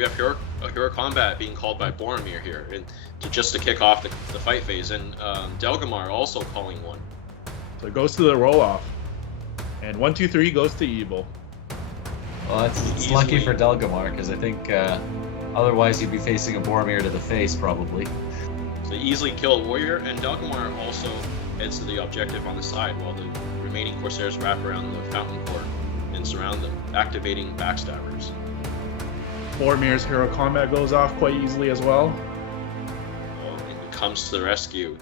we have hero combat being called by Boromir here, and just to kick off the fight phase, and Delgamar also calling one. So it goes to the roll-off. And 1, 2, 3 goes to evil. Well, it's lucky for Delgamar, because I think otherwise you'd be facing a Boromir to the face, probably. So easily kill a warrior, and Delgamar also heads to the objective on the side, while the remaining Corsairs wrap around the fountain court and surround them, activating backstabbers. Boromir's hero combat goes off quite easily as well. Well, it comes to the rescue.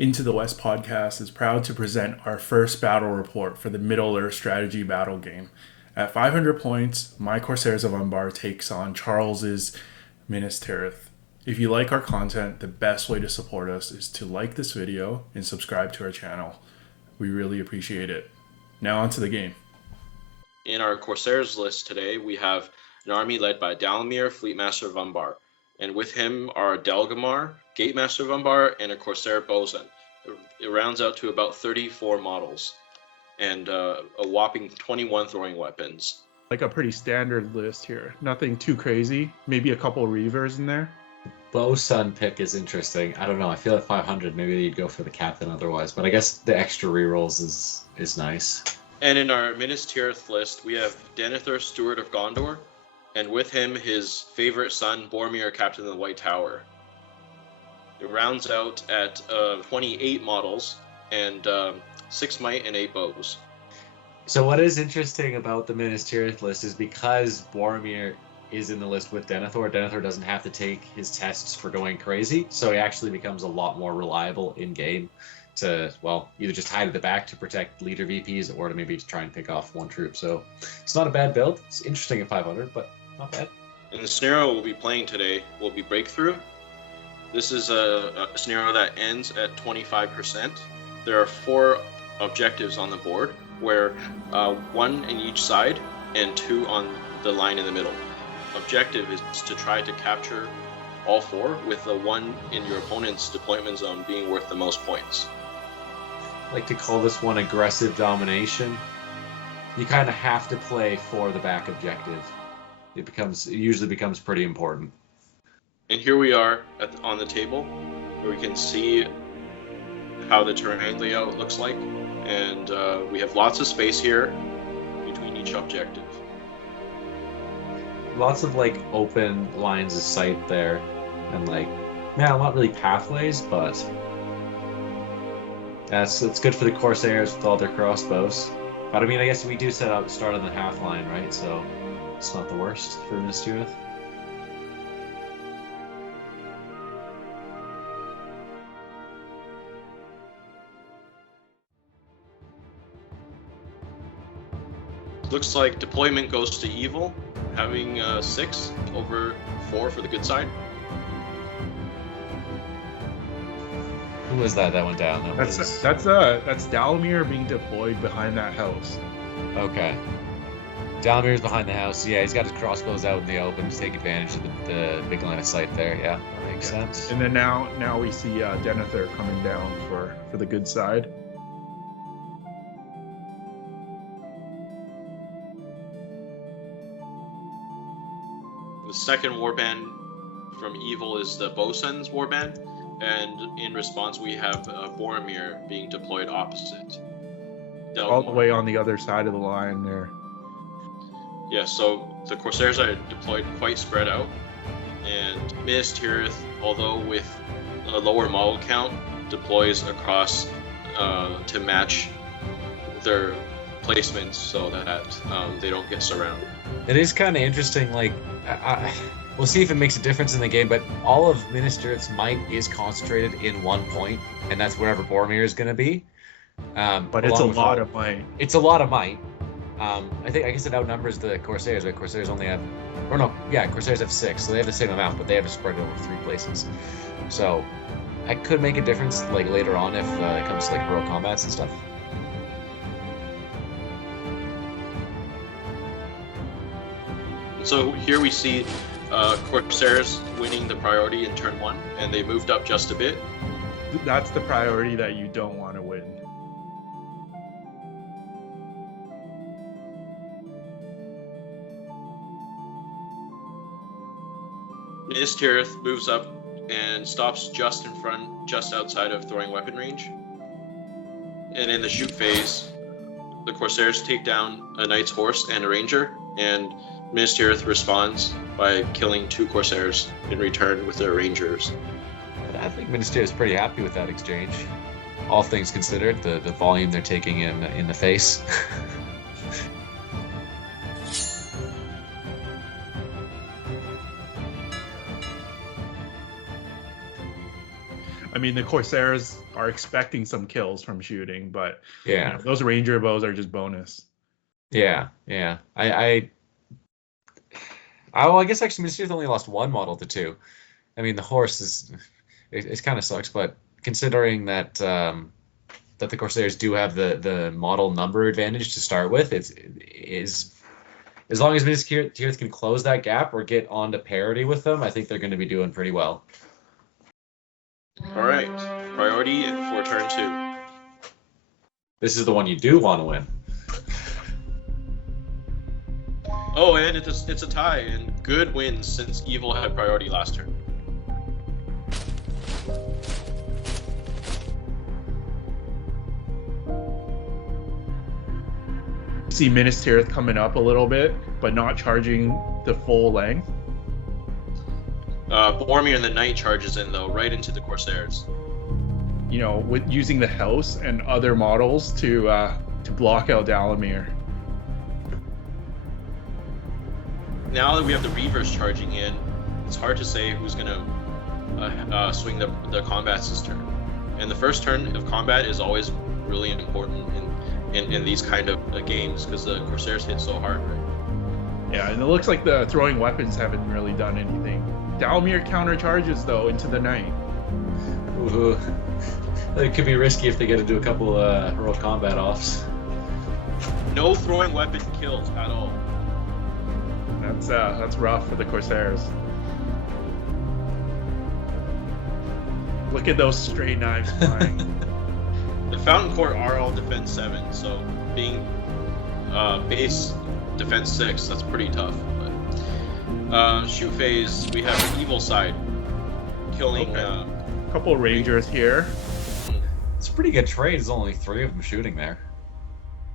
Into the West podcast is proud to present our first battle report for the Middle-Earth strategy battle game. At 500 points, my Corsairs of Umbar takes on Charles Minas Tirith. If you like our content, the best way to support us is to like this video and subscribe to our channel. We really appreciate it. Now on to the game. In our Corsairs list today, we have an army led by Dalamir, Fleetmaster of Umbar. And with him are Delgamar, Gatemaster of Umbar, and a Corsair Bosun. It rounds out to about 34 models, and a whopping 21 throwing weapons. Like a pretty standard list here. Nothing too crazy. Maybe a couple Reavers in there. Bosun pick is interesting. I don't know. I feel at 500 maybe you'd go for the captain otherwise, but I guess the extra rerolls is nice. And in our Minas Tirith list, we have Denethor, Steward of Gondor, and with him, his favorite son, Boromir, Captain of the White Tower. It rounds out at 28 models, and 6 might and 8 bows. So what is interesting about the Minas Tirith list is because Boromir is in the list with Denethor, Denethor doesn't have to take his tests for going crazy, so he actually becomes a lot more reliable in-game to, well, either just hide at the back to protect leader VPs or to maybe to try and pick off one troop. So it's not a bad build. It's interesting at 500, but not bad. And the scenario we'll be playing today will be Breakthrough. This is a scenario that ends at 25%. There are 4 objectives on the board, where 1 in each side and 2 on the line in the middle. Objective is to try to capture all 4, with the 1 in your opponent's deployment zone being worth the most points. I like to call this one aggressive domination. You kind of have to play for the back objective. It usually becomes pretty important. And here we are on the table, where we can see how the terrain layout looks like, and we have lots of space here between each objective. Lots of like open lines of sight there, and like, not really pathways, but it's good for the Corsairs with all their crossbows. But I mean, I guess we do start on the half line, right? So it's not the worst for Minas Tirith. Looks like deployment goes to evil, having 6 over 4 for the good side. Who was that went down? That's Dalamir being deployed behind that house. Okay. Dalamir's behind the house. Yeah, he's got his crossbows out in the open to take advantage of the big line of sight there. Yeah, that makes sense. And then now we see Denethor coming down for the good side. The second warband from evil is the Bosun's warband, and in response we have Boromir being deployed opposite. All the way on the other side of the line there. Yeah, so the Corsairs are deployed quite spread out, and Minas Tirith, although with a lower model count, deploys across to match their placements so that they don't get surrounded. It is kind of interesting, like, we'll see if it makes a difference in the game, but all of Minas Tirith's might is concentrated in one point, and that's wherever Boromir is going to be. But it's a lot of might. It's a lot of might. I guess it outnumbers the Corsairs, right? Corsairs only have, Corsairs have 6, so they have the same amount, but they have to spread it over 3 places. So, I could make a difference, like, later on if it comes to, like, hero combats and stuff. So here we see Corsairs winning the priority in turn 1, and they moved up just a bit. That's the priority that you don't want to win. Minas Tirith moves up and stops just in front, just outside of throwing weapon range. And in the shoot phase, the Corsairs take down a knight's horse and a ranger, and Minas Tirith responds by killing 2 Corsairs in return with their rangers. I think Minas Tirith is pretty happy with that exchange. All things considered, the volume they're taking in the face. I mean, the Corsairs are expecting some kills from shooting, but Yeah. you know, those ranger bows are just bonus. Yeah. I guess actually Minas Tirith only lost 1 model to 2. I mean, the horse is it kind of sucks, but considering that that the Corsairs do have the model number advantage to start with, is as long as Minas Tirith can close that gap or get onto parity with them, I think they're going to be doing pretty well. All right, priority for turn 2. This is the one you do want to win. Oh, and it's a tie, and good wins since evil had priority last turn. See Minas Tirith coming up a little bit, but not charging the full length. Boromir and the Knight charges in, though, right into the Corsairs. You know, with using the house and other models to block out Dalamir. Now that we have the Reavers charging in, it's hard to say who's going to swing the combats this turn. And the first turn of combat is always really important in these kind of games, because the Corsairs hit so hard, right? Yeah, and it looks like the throwing weapons haven't really done anything. Dalamir countercharges, though, into the Knight. Ooh. It could be risky if they get to do a couple heroic combat offs. No throwing weapon kills at all. That's rough for the Corsairs. Look at those stray knives flying. The Fountain Court are all defense 7, so being base defense 6, that's pretty tough. But shoot phase, we have the evil side killing. Okay. Couple rangers here. It's a pretty good trade. There's only 3 of them shooting there.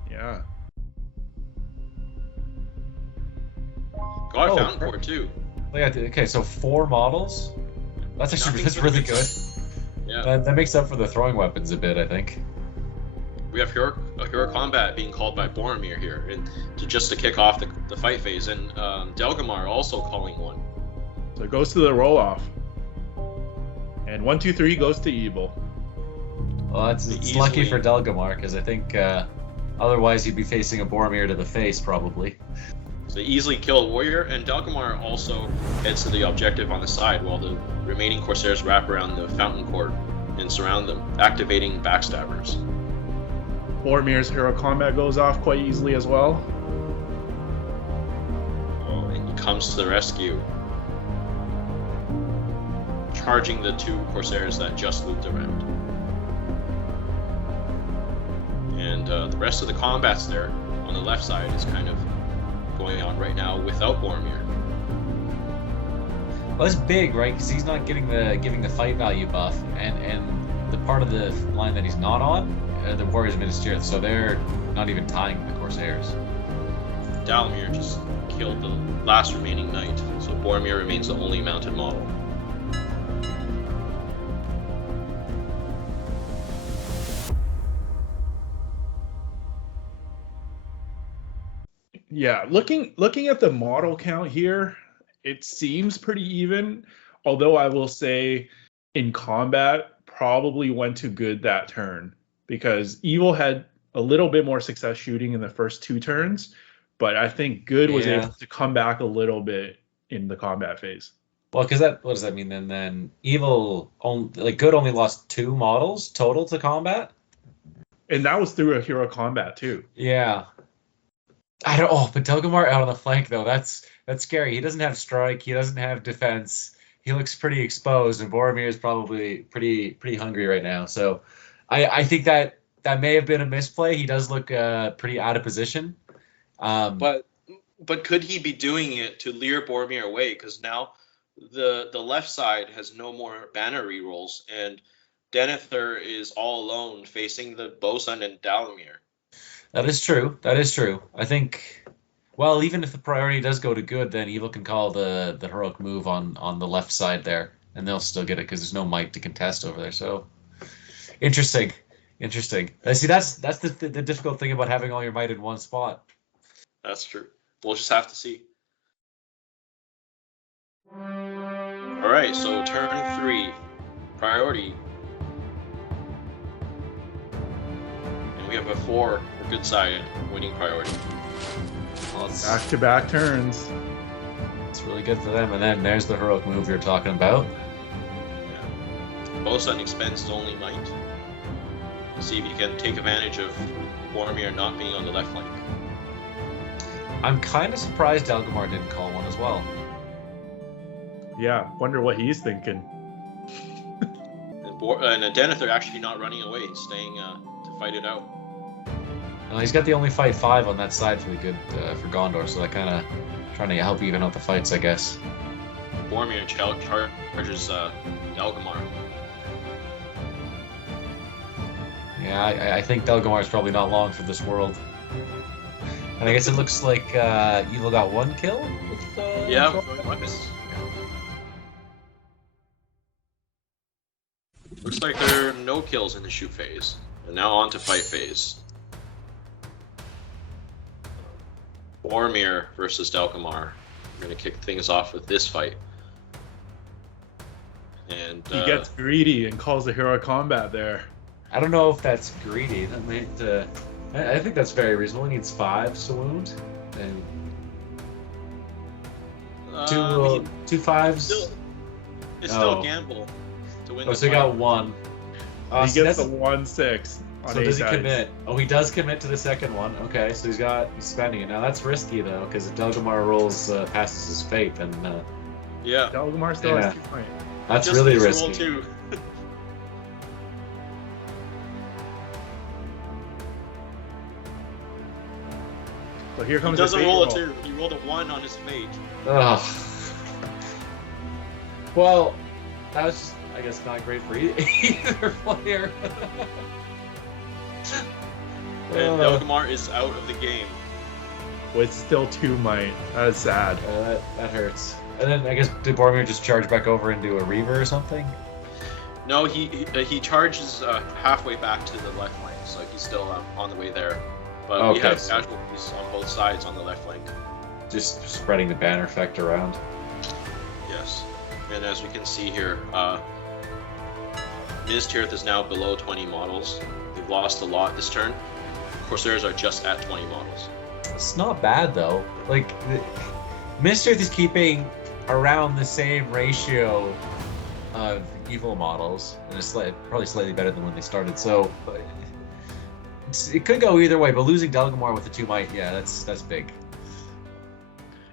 Yeah. Got Fountain Court too. Okay, so 4 models. That's really good. Yeah. That makes up for the throwing weapons a bit, I think. We have hero combat being called by Boromir here, and to kick off the fight phase, and Delgamar also calling one. So it goes to the roll off, and 1, 2, 3 goes to evil. Well, it's lucky for Delgamar, because I think otherwise he'd be facing a Boromir to the face probably. So they easily kill a warrior, and Delgamar also heads to the objective on the side, while the remaining Corsairs wrap around the Fountain Court and surround them, activating backstabbers. Boromir's hero combat goes off quite easily as well. Oh, and he comes to the rescue, charging the 2 Corsairs that just looped around. And the rest of the combats there on the left side is kind of going on right now without Boromir. Well, that's big, right? Because he's not giving the fight value buff, and the part of the line that he's not on, the Warriors of Minas Tirith, so they're not even tying the Corsairs. Dalamir just killed the last remaining knight, so Boromir remains the only mounted model. Yeah, looking at the model count here, it seems pretty even, although I will say in combat probably went to good that turn, because evil had a little bit more success shooting in the first 2 turns, but I think good was able to come back a little bit in the combat phase. Well, because what does that mean then? Then evil good only lost 2 models total to combat, and that was through a hero combat too. Yeah. I don't. Oh, but Delgamar out on the flank though. That's scary. He doesn't have strike. He doesn't have defense. He looks pretty exposed, and Boromir is probably pretty hungry right now. So, I think that may have been a misplay. He does look pretty out of position. But could he be doing it to lure Boromir away? Because now the left side has no more banner rerolls, and Denethor is all alone facing the Bosun and Dalamir. That is true. That is true. I think, well, even if the priority does go to good, then Evil can call the heroic move on the left side there, and they'll still get it because there's no might to contest over there. So, interesting. See, that's the difficult thing about having all your might in one spot. That's true. We'll just have to see. All right, so turn 3, priority. And we have a 4 for good side, winning priority. Well, Back-to-back turns. it's really good for them. And then there's the heroic move you're talking about. Yeah. Bosun expends his only might. See if you can take advantage of Boromir not being on the left flank. I'm kind of surprised Delgamar didn't call one as well. Yeah, wonder what he's thinking. And Denethor actually not running away, staying to fight it out. He's got the only fight 5 on that side for the good for Gondor, so that kind of trying to help even out the fights, I guess. Boromir charges Delgamar. Yeah, I think Delgamar is probably not long for this world. And I guess it looks like Evil got 1 kill with Yeah. Looks like there are no kills in the shoot phase. And now on to fight phase. Boromir versus Delgamar. We're going to kick things off with this fight. And He gets greedy and calls the hero combat there. I don't know if that's greedy. That might. I think that's very reasonable. He needs 5 to wound, and two 5s. It's still a gamble to win. Oh, so he got 1. He gets the 1-6. So does he commit? Oh, he does commit to the second one. Okay, so he's spending it. Now that's risky though, because if Delgamar rolls passes his fate, then yeah, Delgamar still has 2 points. That's really risky. Roll 2. So here comes he doesn't the roll a roll. 2. He rolled a 1 on his fate. Ugh. Well, that was just, I guess, not great for either player. And Delgamar is out of the game. With still 2 might. That is sad. That hurts. And then I guess did Boromir just charge back over and do a Reaver or something? No, he charges halfway back to the left flank, so he's still on the way there. But we have casualties on both sides on the left flank. Just spreading the banner effect around. Yes. And as we can see here, Minas Tirith is now below 20 models. They've lost a lot this turn. Corsairs are just at 20 models. It's not bad though. Like, Minas Tirith is keeping around the same ratio of evil models, and it's probably slightly better than when they started. So it could go either way. But losing Delgamar with the 2 might, yeah, that's big.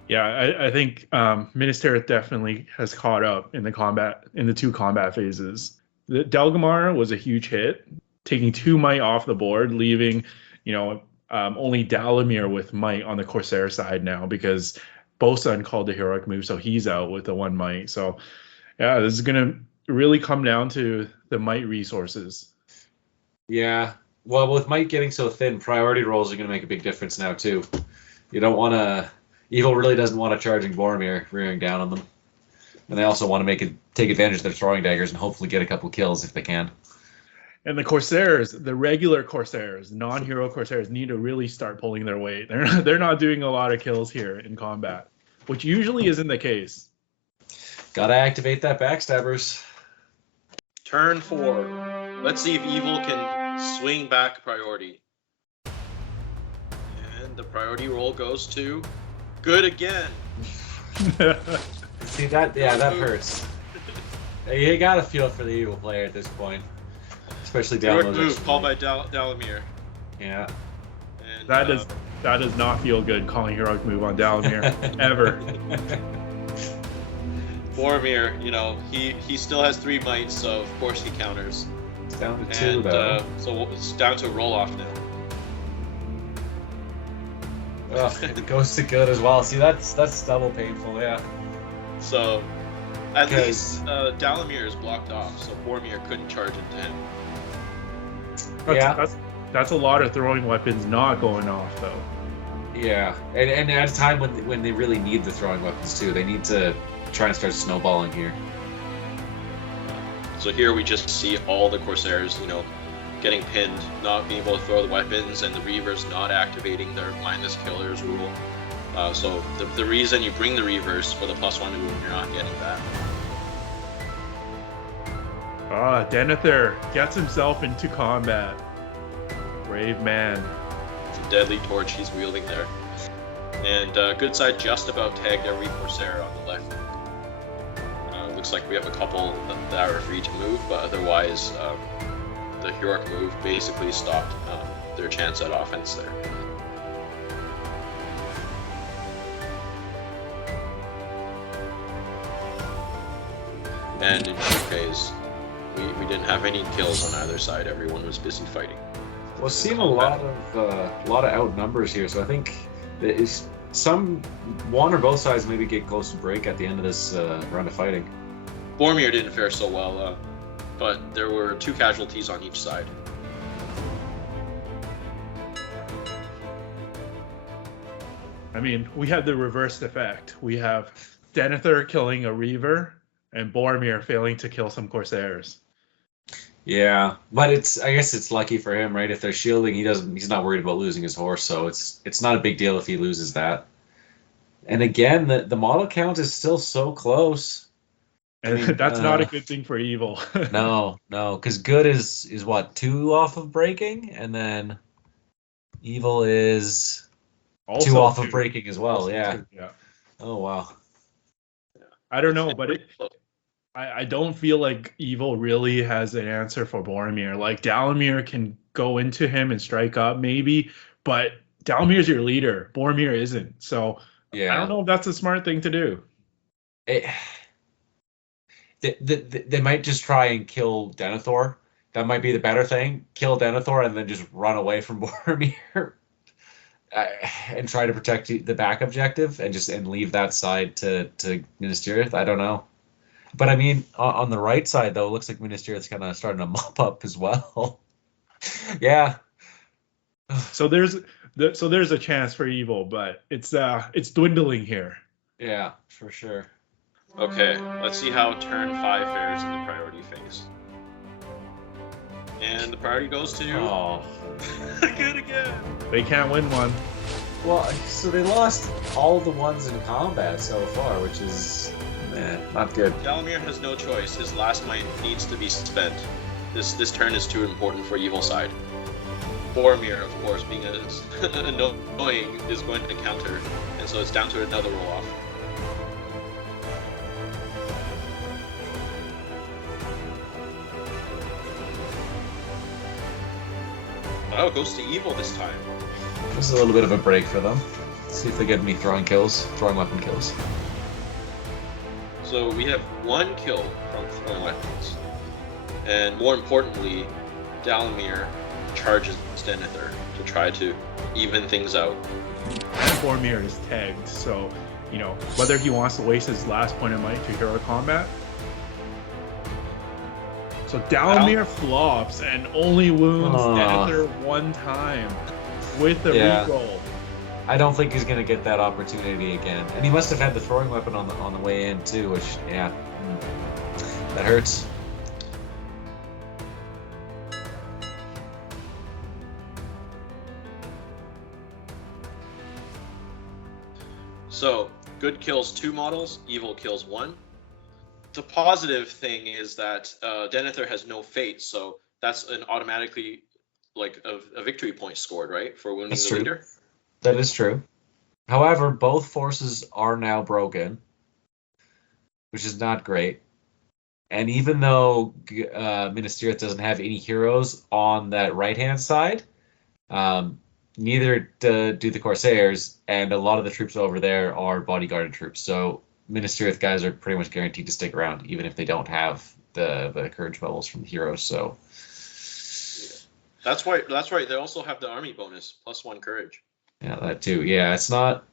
Yeah, I think Minas Tirith definitely has caught up in the 2 combat phases. The Delgamar was a huge hit, taking 2 might off the board, leaving, only Dalamir with might on the Corsair side now because Bosun called the heroic move, so he's out with the 1 might. So, yeah, this is gonna really come down to the might resources. Yeah, well, with might getting so thin, priority rolls are gonna make a big difference now too. You don't want to. Evil really doesn't want to charging Boromir, rearing down on them, and they also want to take advantage of their throwing daggers and hopefully get a couple kills if they can. And the Corsairs, the regular Corsairs, non-hero Corsairs, need to really start pulling their weight. They're not doing a lot of kills here in combat, which usually isn't the case. Gotta activate that backstabbers. Turn 4. Let's see if Evil can swing back priority. And the priority roll goes to good again. See that? Yeah, that hurts. You gotta feel for the evil player at this point. Especially down move called by Dalamir. Yeah. And, that is That does not feel good calling heroic move on Dalamir ever. Boromir, you know, he still has 3 might, so of course he counters. It's down to 2 And though. so it's down to a roll off now. Ugh, it goes to good as well. See, that's double painful, yeah. So at 'Cause- least Dalamir is blocked off, so Boromir couldn't charge into him. That's a lot of throwing weapons not going off though. Yeah, and at a time when they really need the throwing weapons too, they need to try and start snowballing here. So here we just see all the Corsairs, you know, getting pinned, not being able to throw the weapons, and the Reavers not activating their mindless killers rule. So the reason you bring the Reavers for the +1 to move, you're not getting that. Denethor gets himself into combat. Brave man. It's a deadly torch he's wielding there. And good side just about tagged every Corsair on the left. Looks like we have a couple that are free to move, but otherwise the heroic move basically stopped their chance at offense there. And in phase, we didn't have any kills on either side. Everyone was busy fighting. Well, seeing a lot of outnumbers here, so I think there is some one or both sides maybe get close to break at the end of this round of fighting. Boromir didn't fare so well, but there were 2 casualties on each side. I mean, we had the reversed effect. We have Denethor killing a Reaver and Boromir failing to kill some Corsairs. Yeah, but I guess it's lucky for him, right? If they're shielding, he's not worried about losing his horse, so it's not a big deal if he loses that. And again, the model count is still so close. And I mean, that's not a good thing for evil. No, because good is what, 2 off of breaking, and then evil is also 2 off of breaking as well. Yeah. Oh wow. I don't know, but I don't feel like evil really has an answer for Boromir. Like Dalamir can go into him and strike up maybe, but Dalamir's your leader. Boromir isn't. So yeah. I don't know if that's a smart thing to do. They might just try and kill Denethor. That might be the better thing. Kill Denethor and then just run away from Boromir and try to protect the back objective and leave that side to Minas Tirith. I don't know. But I mean, on the right side though, it looks like Minas Tirith's kind of starting to mop up as well. Yeah. So there's a chance for evil, but it's dwindling here. Yeah, for sure. Okay, let's see how turn 5 fares in the priority phase. And the priority goes to... Oh. Good again! They can't win one. Well, so they lost all the ones in combat so far, which is not good. Dalamir has no choice. His last might needs to be spent. This turn is too important for evil side. Boromir, of course, being as annoying, is going to counter, and so it's down to another roll-off. Oh, it goes to evil this time. This is a little bit of a break for them. Let's see if they get any throwing weapon kills. So we have 1 kill from throwing weapons. And more importantly, Dalamir charges Denethor to try to even things out. And Boromir is tagged, so, you know, whether he wants to waste his last point of might to hero combat. So Dalamir flops and only wounds Denethor 1 time with the reroll. I don't think he's gonna get that opportunity again. And he must have had the throwing weapon on the way in too, which that hurts. So good kills 2 models, evil kills 1. The positive thing is that Denethor has no fate, so that's an automatically like a victory point scored, right, for wounding the leader. That is true. However, both forces are now broken, which is not great. And even though Minas Tirith doesn't have any heroes on that right-hand side, neither do the Corsairs, and a lot of the troops over there are bodyguarded troops. So Minas Tirith guys are pretty much guaranteed to stick around, even if they don't have the courage bubbles from the heroes. So that's right. That's right. They also have the army bonus, +1 courage. yeah, that too. Yeah, it's not.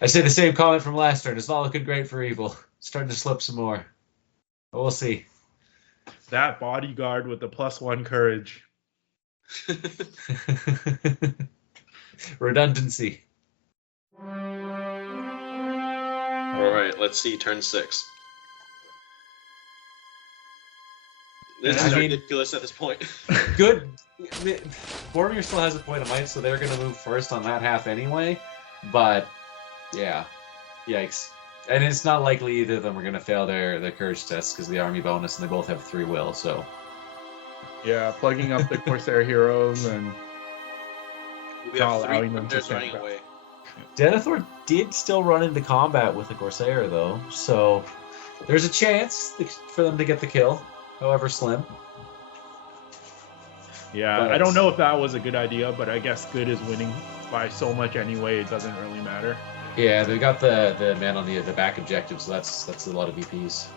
I say the same comment from last turn. It's not looking great for evil. Starting to slip some more. But we'll see. That bodyguard with the +1 courage. Redundancy. All right, let's see turn 6. This is ridiculous at this point. Good. Boromir still has a point of might, so they're going to move first on that half anyway. But, yeah. Yikes. And it's not likely either of them are going to fail their courage tests because of the army bonus, and they both have 3 will, so... Yeah, plugging up the Corsair heroes and we have allowing them to running away. Denethor did still run into combat with the Corsair, though, so there's a chance for them to get the kill, however slim. Yeah, but I don't know if that was a good idea, but I guess good is winning by so much anyway, it doesn't really matter. Yeah, they got the man on the back objective, so that's a lot of VPs.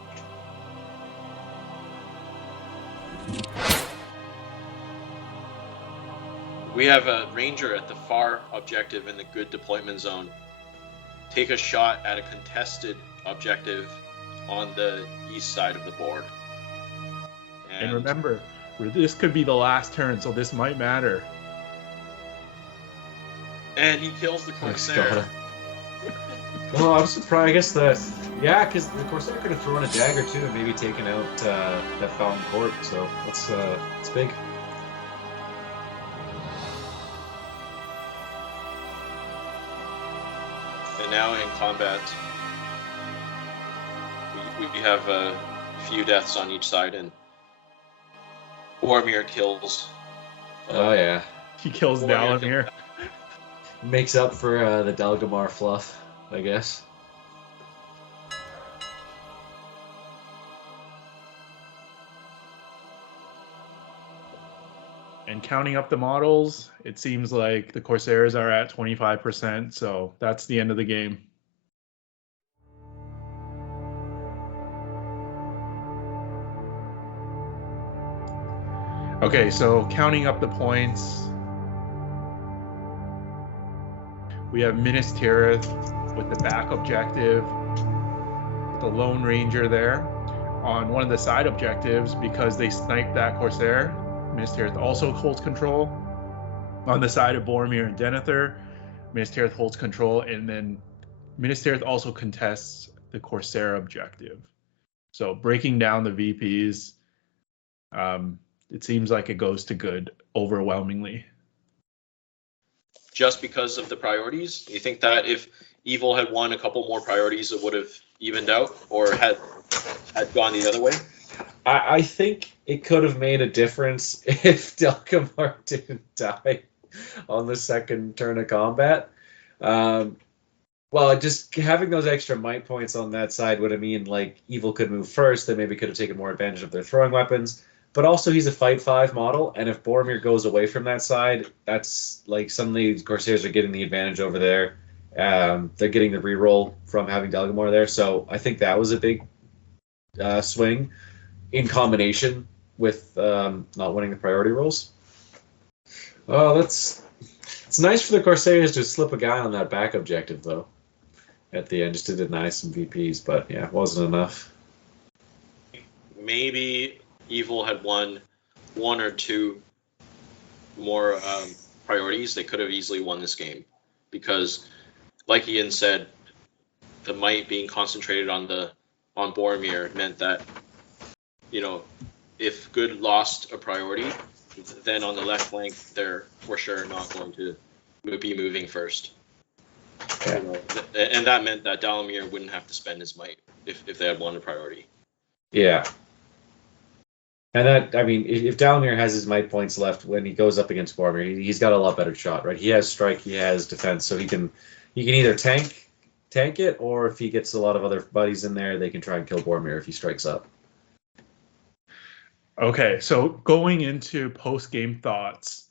We have a ranger at the far objective in the good deployment zone. Take a shot at a contested objective on the east side of the board. And remember, this could be the last turn, so this might matter. And he kills the Corsair. Oh, I'm surprised. I guess because the Corsair could have thrown a dagger too and maybe taken out that Fountain Court. So it's big. And now in combat, we have a few deaths on each side, and Boromir kills. Oh yeah, he kills Dalamir. Makes up for the Dalgamar fluff, I guess. And counting up the models, it seems like the Corsairs are at 25%, so that's the end of the game. Okay, so counting up the points, we have Minas Tirith with the back objective, the Lone Ranger there. On one of the side objectives, because they sniped that Corsair, Minas Tirith also holds control. On the side of Boromir and Denethor, Minas Tirith holds control, and then Minas Tirith also contests the Corsair objective. So breaking down the VPs, it seems like it goes to good overwhelmingly. Just because of the priorities? You think that if Evil had won a couple more priorities, it would have evened out, or had gone the other way? I think it could have made a difference if Dalgamar didn't die on the second turn of combat. Well, just having those extra might points on that side would have mean like Evil could move first. They maybe could have taken more advantage of their throwing weapons. But also he's a Fight 5 model, and if Boromir goes away from that side, that's like suddenly Corsairs are getting the advantage over there. They're getting the reroll from having Dalgamar there. So I think that was a big swing in combination with not winning the priority rolls. Oh, it's nice for the Corsairs to slip a guy on that back objective, though, at the end, just to deny some VPs. But, yeah, it wasn't enough. Maybe Evil had won 1 or 2 more priorities. They could have easily won this game. Because, like Ian said, the might being concentrated on Boromir meant that, you know, if Good lost a priority, then on the left flank, they're for sure not going to be moving first. Yeah. You know, and that meant that Dalamir wouldn't have to spend his might if they had won a priority. Yeah. And that, I mean, if Dalamir has his might points left when he goes up against Boromir, he's got a lot better shot, right? He has strike, he has defense, so he can either tank it, or if he gets a lot of other buddies in there, they can try and kill Boromir if he strikes up. Okay, so going into post-game thoughts,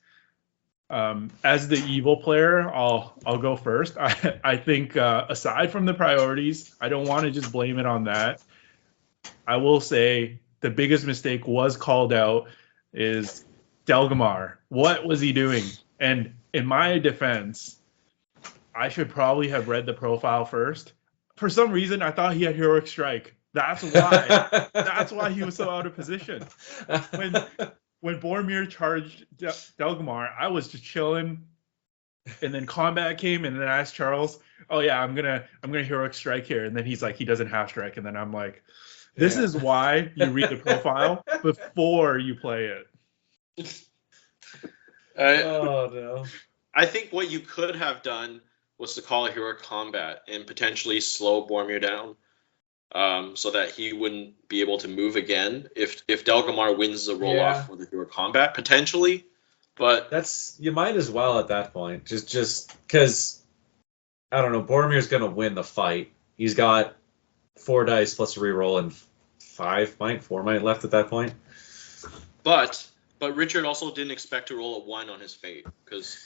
As the evil player, I'll go first. I think aside from the priorities, I don't want to just blame it on that. I will say the biggest mistake was called out is Delgamar. What was he doing? And in my defense, I should probably have read the profile first. For some reason, I thought he had heroic strike. That's why. That's why he was so out of position. When Boromir charged Delgamar, I was just chilling, and then combat came, and then I asked Charles, "Oh yeah, I'm gonna heroic strike here," and then he's like, "He doesn't have strike," and then I'm like, "This is why you read the profile before you play it." Oh no! I think what you could have done was to call a heroic combat and potentially slow Boromir down. So that he wouldn't be able to move again if Delgamar wins the roll off for the heroic combat potentially, but you might as well at that point just because I don't know, Boromir's gonna win the fight. He's got 4 dice plus a reroll and 4 might left at that point. But Richard also didn't expect to roll a 1 on his fate, because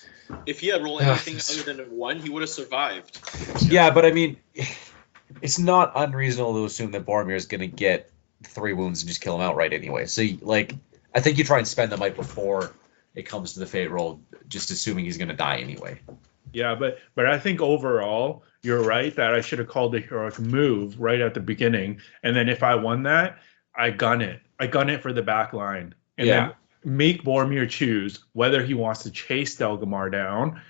if he had rolled anything other than a 1, he would have survived. Yeah, but I mean, it's not unreasonable to assume that Boromir is going to get 3 wounds and just kill him outright anyway. So, like, I think you try and spend the might before it comes to the fate roll, just assuming he's going to die anyway. Yeah, but I think overall, you're right that I should have called the heroic move right at the beginning. And then if I won that, I gun it. I gun it for the back line. And then make Boromir choose whether he wants to chase Delgamar down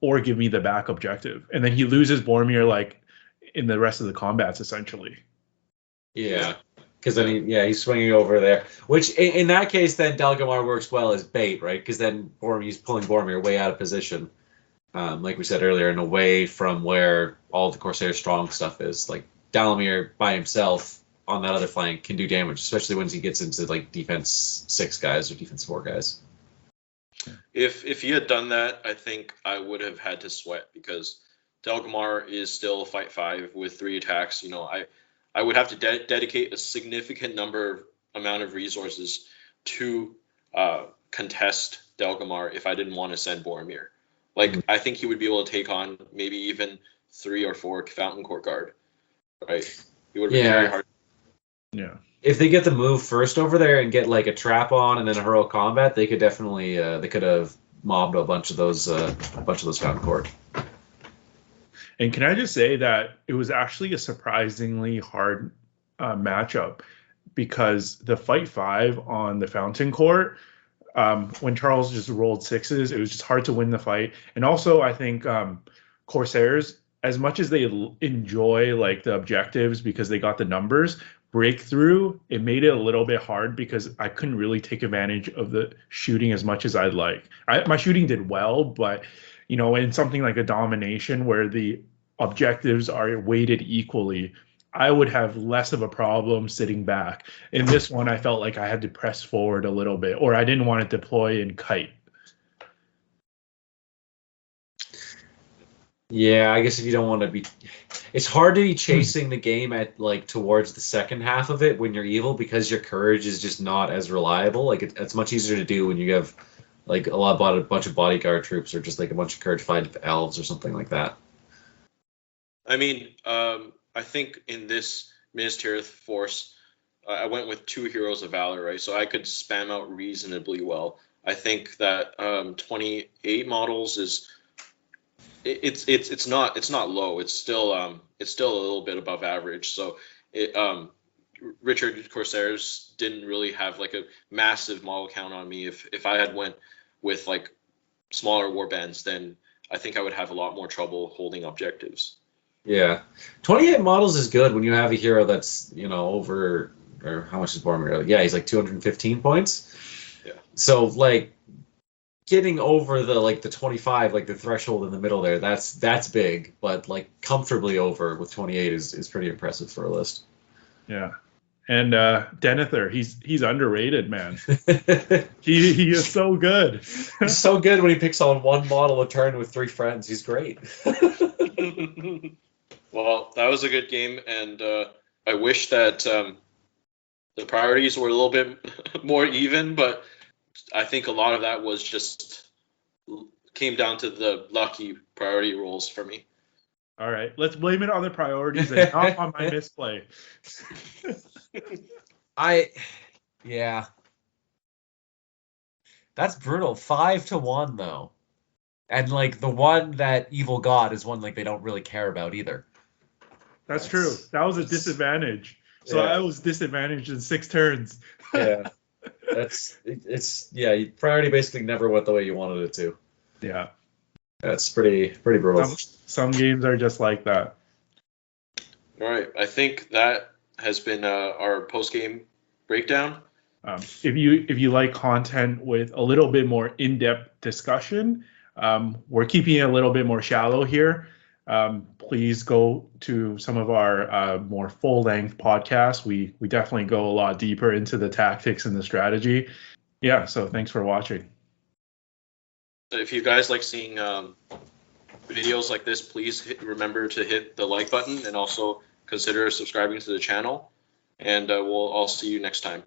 or give me the back objective. And then he loses Boromir, like, in the rest of the combats, essentially. Yeah, because then he's swinging over there. Which, in that case, then Delgamar works well as bait, right? Because then he's pulling Boromir way out of position. Like we said earlier, and away from where all the Corsair strong stuff is. Like, Dalamir by himself on that other flank can do damage, especially once he gets into like defense 6 guys or defense 4 guys. If he had done that, I think I would have had to sweat, because Delgamar is still fight 5 with 3 attacks. You know, I would have to dedicate a significant amount of resources to contest Delgamar if I didn't want to send Boromir. Like, I think he would be able to take on maybe even 3 or 4 Fountain Court Guard, right? He would be very hard. Yeah. If they get the move first over there and get like a trap on and then a heroic combat, they could definitely they could have mobbed a bunch of those Fountain Court. And can I just say that it was actually a surprisingly hard matchup, because the fight 5 on the Fountain Court, when Charles just rolled 6s, it was just hard to win the fight. And also, I think Corsairs, as much as they enjoy like the objectives because they got the numbers, breakthrough, it made it a little bit hard because I couldn't really take advantage of the shooting as much as I'd like. My shooting did well, but you know, in something like a domination where the objectives are weighted equally, I would have less of a problem sitting back. In this one, I felt like I had to press forward a little bit, or I didn't want to deploy and kite. Yeah, I guess if you don't want to be, it's hard to be chasing the game at like towards the second half of it when you're evil, because your courage is just not as reliable. Like it's much easier to do when you have like a bunch of bodyguard troops or just like a bunch of courage 5 elves or something like that. I mean, I think in this Minas Tirith force, I went with 2 Heroes of Valor, right? So I could spam out reasonably well. I think that 28 models is it's not low. It's still a little bit above average. So Richard Corsairs didn't really have like a massive model count on me. If I had went with like smaller warbands, then I think I would have a lot more trouble holding objectives. Yeah, 28 models is good when you have a hero that's, you know, over, or how much is Boromir? Yeah, he's like 215 points. Yeah. So like getting over the 25, like the threshold in the middle there, that's big, but like comfortably over with 28 is pretty impressive for a list. Yeah. And Denethor, he's underrated, man. he is so good. He's so good when he picks on 1 model a turn with 3 friends. He's great. Well, that was a good game, and I wish that the priorities were a little bit more even, but I think a lot of that was just came down to the lucky priority rolls for me. All right, let's blame it on the priorities and not on my misplay. Yeah. That's brutal. 5-1 though. And like the one that Evil God is one like they don't really care about either. That's true. That was a disadvantage. So Yeah. I was disadvantaged in 6 turns. Yeah. Priority basically never went the way you wanted it to. Yeah. That's pretty brutal. Some games are just like that. All right, I think that has been our post-game breakdown. If you like content with a little bit more in-depth discussion, we're keeping it a little bit more shallow here. Please go to some of our more full-length podcasts. We definitely go a lot deeper into the tactics and the strategy. Yeah, so thanks for watching. If you guys like seeing videos like this, please remember to hit the like button and also consider subscribing to the channel. And I'll see you next time.